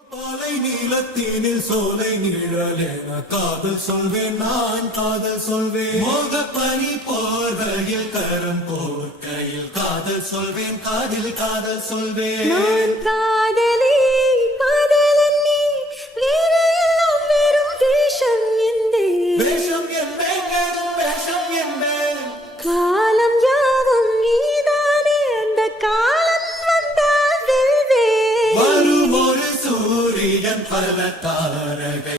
பாலை நீளத்தீனில் சோலை நிழலேன காதல் சொல்வேன் நான் காதல் சொல்வேன் மோக பனி போர்வையில் கரம் போர்க்கையில் காதல் சொல்வேன் காதில் காதல் சொல்வேன் நான் காதலி